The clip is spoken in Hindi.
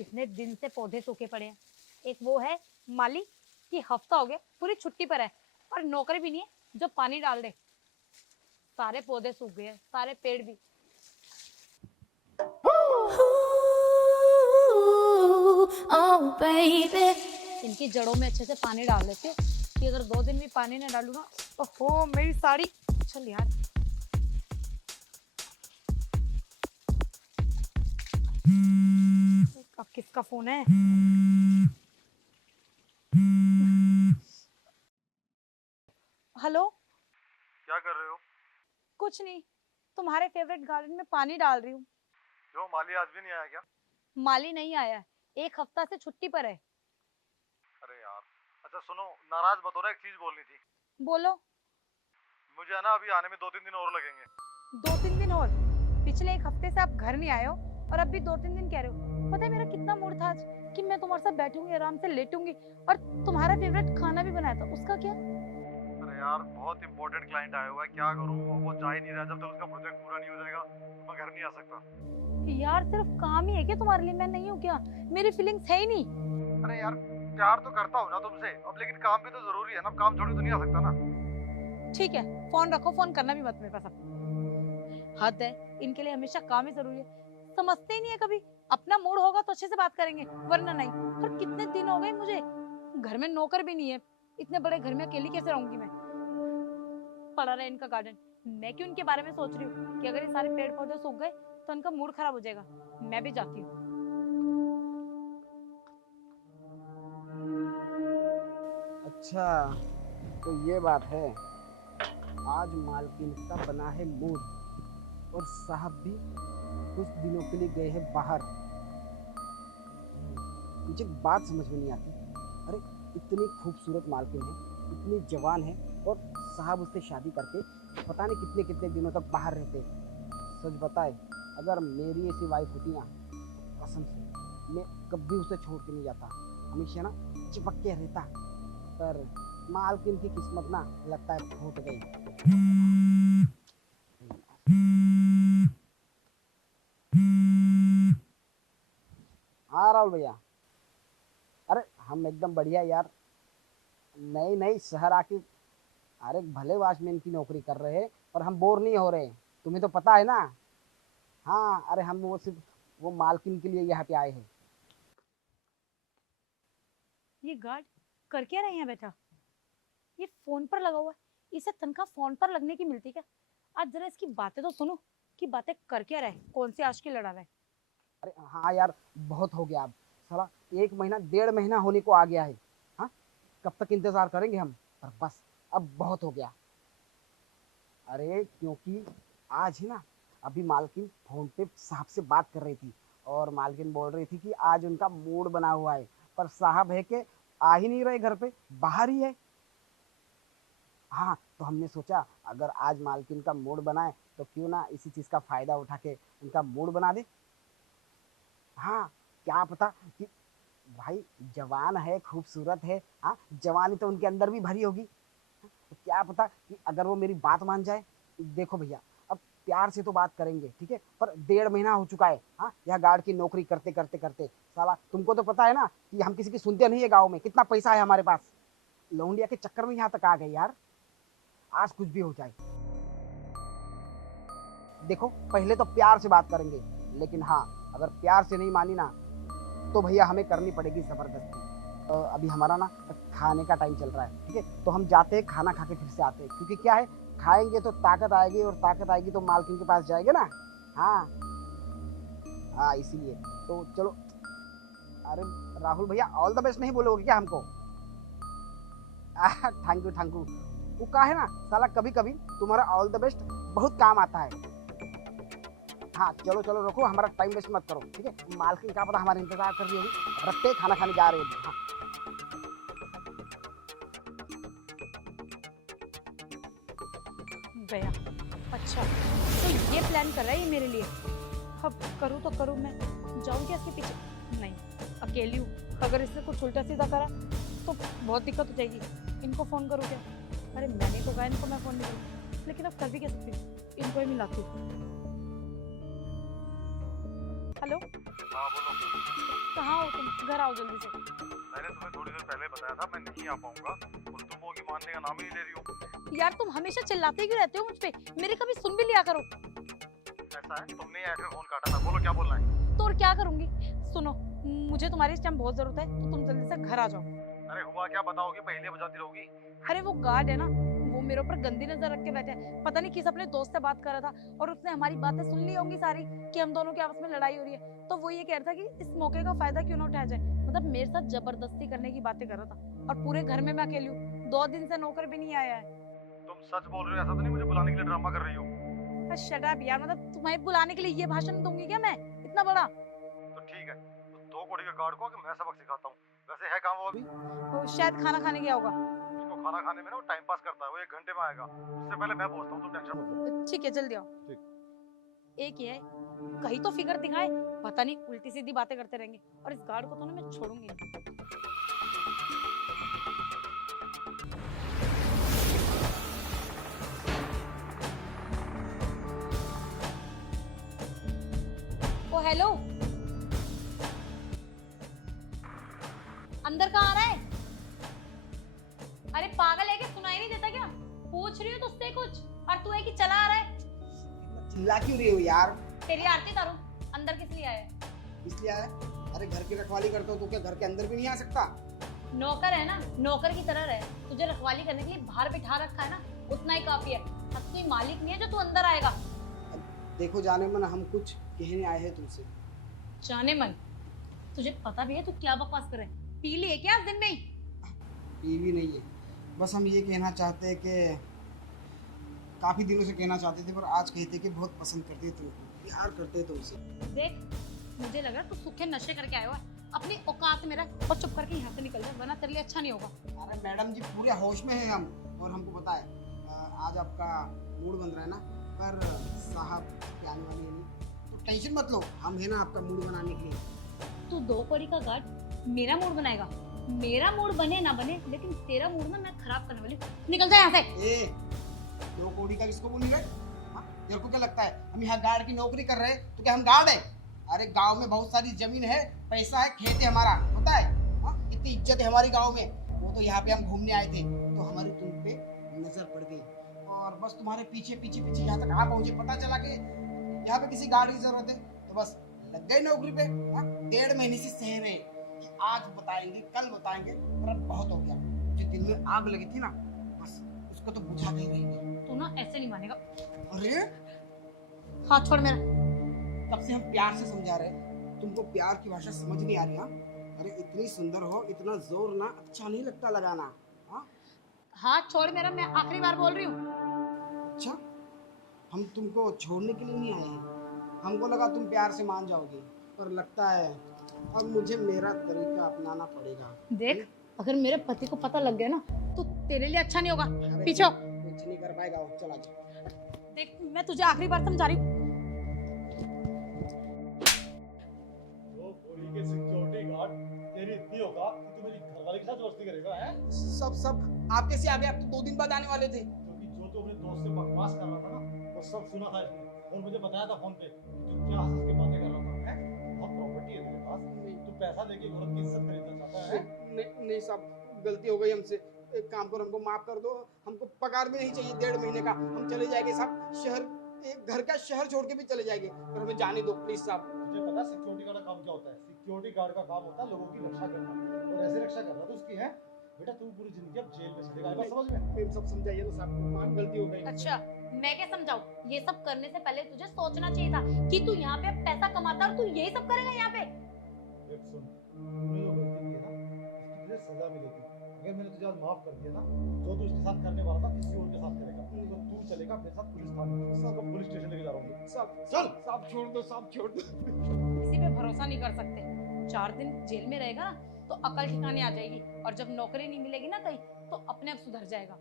इतने दिन से पौधे सूखे पड़े हैं। एक वो है माली कि हफ्ता हो गया पूरी छुट्टी पर है और नौकरी भी नहीं है जो पानी डाल दे। सारे पौधे सूख गए हैं, सारे पेड़ भी। Oh baby, इनकी जड़ों में अच्छे से पानी डाल देती हूँ कि अगर 2 दिन भी पानी ना डालू ना तो हो मेरी साड़ी। चल यार, अब किसका फोन है? हेलो। क्या कर रहे हो? कुछ नहीं, तुम्हारे फेवरेट गार्डन में पानी डाल रही हूँ। क्यों, माली आज भी नहीं आया क्या? माली नहीं आया, 1 हफ्ता से छुट्टी पर है। अरे यार, अच्छा सुनो, नाराज मत हो ना, एक चीज बोलनी थी। बोलो। मुझे है ना अभी आने में 2-3 दिन और लगेंगे। 2-3 दिन और? पिछले 1 हफ्ते से आप घर नहीं आए हो और अब भी 2-3 दिन कह रहे हो। पता है मेरा कितना मूड था आज कि मैं तुम्हारे साथ बैठूंगी, आराम से लेटूंगी और तुम्हारा फेवरेट खाना भी बनाया था। उसका क्या? अरे यार, बहुत इंपॉर्टेंट क्लाइंट आया हुआ है, क्या करूँ, वो जा ही नहीं रहा। जब तक उसका प्रोजेक्ट पूरा नहीं हो जाएगा मैं घर नहीं आ सकता। यार सिर्फ काम ही है क्या तुम्हारे लिए? मैं नहीं हूँ क्या? मेरी फीलिंग्स है ही नहीं। अरे यार, प्यार तो करता हूँ ना तुमसे अब, लेकिन काम भी तो जरूरी है ना, काम छोड़ के तो नहीं आ सकता ना। ठीक है, फोन रखो, फोन करना भी मत मेरे पास अब। हद है, इनके लिए हमेशा काम ही जरूरी है। समझते ही नहीं है कभी। अपना मूड होगा तो अच्छे से बात करेंगे, वरना नहीं। और कितने दिन हो गए मुझे, घर में नौकर भी नहीं है। इतने बड़े घर में अकेली कैसे रहूंगी मैं? पड़ा रहा इनका गार्डन। मैं क्यों इनके बारे में सोच रही हूँ कि अगर ये सारे पेड़ पौधे सूख गए तो इनका मूड खराब हो जाएगा। मैं भी जाती हूँ। अच्छा, तो ये बात है। आज मालकिन का बना है मूड और साहब भी कुछ दिनों के लिए गए हैं बाहर। मुझे एक बात समझ में नहीं आती। अरे, इतनी खूबसूरत मालकिन है, इतनी जवान है और साहब उससे शादी करके पता नहीं कितने कितने दिनों तक बाहर रहते। सच बताए, अगर मेरी ऐसी वाइफ होती ना, कसम से मैं कभी उसे छोड़ के नहीं जाता, हमेशा ना चिपक के रहता। पर मालकिन की किस्मत ना लगता है फूट गई। हाँ राहुल भैया, अरे हम एकदम बढ़िया यार। नई नई शहर आके अरे भले वॉचमैन की नौकरी कर रहे हैं पर हम बोर नहीं हो रहे, तुम्हें तो पता है ना। हाँ, अरे हम वो सिर्फ वो मालकिन के लिए यहाँ पे आए हैं। ये गार्ड कर क्या रहे हैं बैठा? ये फोन पर लगा हुआ है। इसे तनख्वाह फोन पर लगने की मिलती क्या? आज जरा इसकी बातें तो सुनो कि बातें कर क्या रहा है, कौन सी आशिकी लड़ा रहा है। अरे हाँ यार, बहुत हो गया अब। साला 1 महीना 1.5 महीना होने को आ गया है। हाँ, कब तक इंतजार करेंगे हम? पर बस अब बहुत हो गया। अरे क्योंकि आज ही ना, अभी मालकिन फोन पे साहब से बात कर रही थी और मालकिन बोल रही थी कि आज उनका मूड बना हुआ है, पर साहब है कि आ ही नहीं रहे घर पे, बाहर ही है। हाँ, तो हमने सोचा अगर आज मालकिन का मूड बनाए तो क्यों ना इसी चीज़ का फ़ायदा उठा के उनका मूड बना दे। हाँ, क्या पता कि भाई जवान है, खूबसूरत है। हाँ, जवानी तो उनके अंदर भी भरी होगी। तो क्या पता कि अगर वो मेरी बात मान जाए। देखो भैया, अब प्यार से तो बात करेंगे, ठीक है, पर 1.5 महीना हो चुका है। हाँ, यह गार्ड की नौकरी करते करते करते साला तुमको तो पता है ना कि हम किसी की सुनते नहीं है। गाँव में कितना पैसा है हमारे पास, लौंडिया के चक्कर में यहाँ तक आ गए यार। आज कुछ भी हो जाए, देखो पहले तो प्यार से बात करेंगे, लेकिन हाँ, अगर प्यार से नहीं मानी ना तो भैया हमें करनी पड़ेगी ज़बरदस्ती। अभी हमारा ना खाने का टाइम चल रहा है, ठीक है, तो हम जाते हैं, खाना खा के फिर से आते हैं, क्योंकि क्या है, खाएंगे तो ताकत आएगी और ताकत आएगी तो मालकिन के पास जाएंगे ना। हाँ हाँ, इसीलिए तो चलो। अरे राहुल भैया, ऑल द बेस्ट नहीं बोलोगे क्या हमको? Thank you thank you. वो का है ना साला, कभी कभी तुम्हारा ऑल द बेस्ट बहुत काम आता है। हाँ चलो चलो, रखो, हमारा टाइम वेस्ट मत करो, ठीक है। मालकिन क्या पता हमारा इंतजार कर रही होगी, रखते खाना खाने जा रहे होगी। हाँ गया। अच्छा, तो ये प्लान कर रहा है ये मेरे लिए। अब करूँ तो करूँ, मैं जाऊँ क्या इसके पीछे? नहीं, अकेली हूँ। अगर इसने कुछ उल्टा सीधा करा तो बहुत दिक्कत हो जाएगी। इनको फ़ोन करूँ क्या? अरे मैंने तो कहा इनको मैं फ़ोन नहीं करूँ, लेकिन अब कर भी क्या सकती हूँ, इनको ही मिलाती हूँ। हेलो। हाँ बोलो। कहाँ हो तुम? घर आओ जल्दी से। मैंने तुम्हें थोड़ी देर पहले बताया था मैं नहीं आ पाऊंगा और तुम वो की मानने का नाम ही नहीं ले रही हो। यार तुम हमेशा चिल्लाते क्यों रहते हो मुझ पे? मेरी कभी सुन भी लिया करो। ऐसा है तुमने ही ऐसे फोन काटा था, बोलो क्या बोलना है। तो और क्या करूंगी? सुनो, मुझे तुम्हारी इस टाइम बहुत जरूरत है, तो तुम जल्दी से घर आ जाओ। अरे हुआ क्या बताओगी, पहले बजाती रहोगी। अरे वो गार्ड है ना, वो मेरे ऊपर गंदी नजर रख के बैठे है। पता नहीं किस अपने दोस्त से बात कर रहा था और उसने हमारी बातें सुन ली होंगी सारी कि हम दोनों की आपस में लड़ाई हो रही है। तो वो ये कह रहा था कि इस मौके का फायदा क्यों ना उठाया जाए। मतलब मेरे साथ जबरदस्ती करने की बातें कर रहा था और पूरे घर में मैं अकेली हूँ। 2 दिन से नौकर भी नहीं आया है। तुम सच बोल रहे हो, ऐसा तो नहीं मुझे बुलाने के लिए ड्रामा कर रही हो। शट अप यार, मतलब तुम्हें बुलाने के लिए ये भाषण दूंगी क्या मैं इतना बड़ा? तो ठीक है, तो 2 कौड़ी के गार्ड को कि मैं सबक सिखाता हूँ। वैसे है काम वो अभी? वो शायद खाना खाने गया होगा। उसको खाना खाने में ना वो टाइम पास करता है, वो 1 घंटे में आएगा। उससे पहले मैं पहुंचता हूँ, तुम टेंशन मत लो। ठीक है जल्दी आओ। एक ये है, कहीं तो फिगर दिखाए। पता नहीं उल्टी सीधी बातें करते रहेंगे और इस गार्ड को तो ना मैं छोड़ूंगी नहीं। ओ हेलो, अंदर कहाँ आ रहा है? अरे पागल है क्या, सुनाई नहीं देता क्या? पूछ रही हूँ तुझसे कुछ और तू है कि चला आ रहा है। चिल्ला क्यों रही हो यार? तेरी आरती करूं? अंदर किस लिए आया है? इसलिए आया? अरे घर की रखवाली करते हो तो क्या घर के अंदर भी नहीं आ सकता? नौकर है ना, नौकर की तरह रहे। तुझे रखवाली करने के लिए बाहर बिठा रखा है ना, उतना ही काफी है। अब कोई मालिक नहीं है जो तू अंदर आएगा। देखो जाने मन, हम कुछ कहने आए हैं तुमसे। जाने मन, तुझे पता भी है तू क्या बकवास कर रहा है? पी लिए क्या आज दिन में ही? बीवी नहीं है, बस हम ये कहना चाहते हैं कि काफी दिनों से कहना चाहते थे पर आज कहते कि बहुत पसंद करते हैं तुमको, प्यार करते हैं तुमसे। देख, मुझे लग रहा है तू सूखे नशे करके आया हुआ है। अपनी औकात में रह और चुप करके यहाँ से निकल जा, वरना तेरे लिए अच्छा नहीं होगा। अरे मैडम जी पूरे होश में हैं हम, और हमको पता है आज आपका मूड बन रहा है ना, पर साहब की आने वाली है नहीं, तो टेंशन मत लो, हम है ना आपका मूड बनाने के लिए। तू 2 कौड़ी का गार्ड मेरा मूड बनाएगा? मेरा मूड बने ना बने, लेकिन तेरा मूड ना मैं खराब करने वाली हूँ। निकल जा यहाँ से। 2 कौड़ी का किसको बोल रहे? तेरे को क्या लगता है हम यहाँ गार्ड की नौकरी कर रहे हैं तो क्या हम गार्ड है? अरे गांव में बहुत सारी जमीन है, पैसा है, खेत है हमारा, पता है? कितनी इज्जत है हमारी गांव में। वो तो यहाँ पे हम घूमने आए थे तो हमारी तुम पे नजर पड़ गई और बस तुम्हारे पीछे पीछे पीछे यहाँ तक आ पहुंचे। पता चला कि यहाँ पे किसी गार्ड की जरूरत है तो बस लग गए नौकरी पे। 1.5 महीने से सह रहे कि आज बताएंगे कल बताएंगे, पर अब बहुत हो गया। जो दिल में आग लगी थी ना, बस उसको तो बुझा के ही रहेंगे। तू ना ऐसे नहीं मानेगा। अरे हाथ छोड़ मेरा। तब से हम प्यार से समझा रहे, तुमको प्यार की भाषा समझ नहीं आ रही? हाँ, अरे इतनी सुंदर हो, इतना जोर ना अच्छा नहीं लगता लगाना। हाँ, हाथ छोड़ मेरा, मैं आखिरी बार बोल रही हूँ। अच्छा, हम तुमको छोड़ने के लिए नहीं आए हैं, हमको लगा तुम प्यार से मान जाओगे, पर लगता है अब मुझे मेरा तरीका अपनाना पड़ेगा। देख, अगर मेरे पति को पता लग गया ना तो तेरे लिए अच्छा नहीं होगा। अरे पीछे हो। कुछ नहीं कर पाएगा, चला जा। देख, मैं तुझे आखिरी बार समझा रही हूँ। के सिक्योरिटी गार्ड तेरी इतनी होगा कि तू मेरी घरवाली के साथ दोस्ती करेगा है? सब आप कैसे आ गए? आप तो 2 दिन बाद आने वाले थे। क्योंकि जो तू अपने दोस्त से बकवास कर रहा था ना, वो सब सुना था इसने और मुझे बताया था फोन पे कि तू क्या हंस के बातें कर रहा था। है बहुत प्रॉपर्टी है तेरे पास, तू पैसा देके औरत की इज्जत खरीदना चाहता है? नहीं साहब, गलती हो गई हमसे। एक काम करो, हमको माफ कर दो, हमको पगार भी नहीं चाहिए 1.5 महीने का। हम चले जाएंगे साहब, शहर, एक घर का शहर छोड़ के भी चले जाएंगे, पर हमें जाने दो प्लीज साहब। तुझे पता सिक्योरिटी गार्ड का काम क्या होता है? सिक्योरिटी गार्ड का काम होता है लोगों की रक्षा करना, और ऐसे रक्षा कर रहा था उसकी। है बेटा, तू पूरी जिंदगी अब जेल में चलेगा, बात समझ में? फिर सब समझाइए तो साहब, माफ गलती हो गई। अच्छा, मैं क्या समझाऊं? ये सब करने से पहले तुझे सोचना चाहिए था कि तू यहाँ पे पैसा कमाता और तू यही सब करेगा यहाँ पे। देख सुन, तूने जो गलती की है ना, उसकी तुझे सजा मिलेगी। अगर मैंने तुझे आज माफ कर दिया ना, जो तू उसके साथ करने वाला था किसी और के साथ करेगा। तो तू चलेगा मेरे साथ पुलिस थाने, सबको पुलिस स्टेशन लेके जा रहा हूँ। साहब चल साहब छोड़ दो, साहब छोड़ दो। किसी पे भरोसा नहीं कर सकते। 4 दिन जेल में रहेगा ना तो अकल ठिकाने आ जाएगी, और जब नौकरी नहीं मिलेगी ना कहीं तो अपने आप सुधर जाएगा।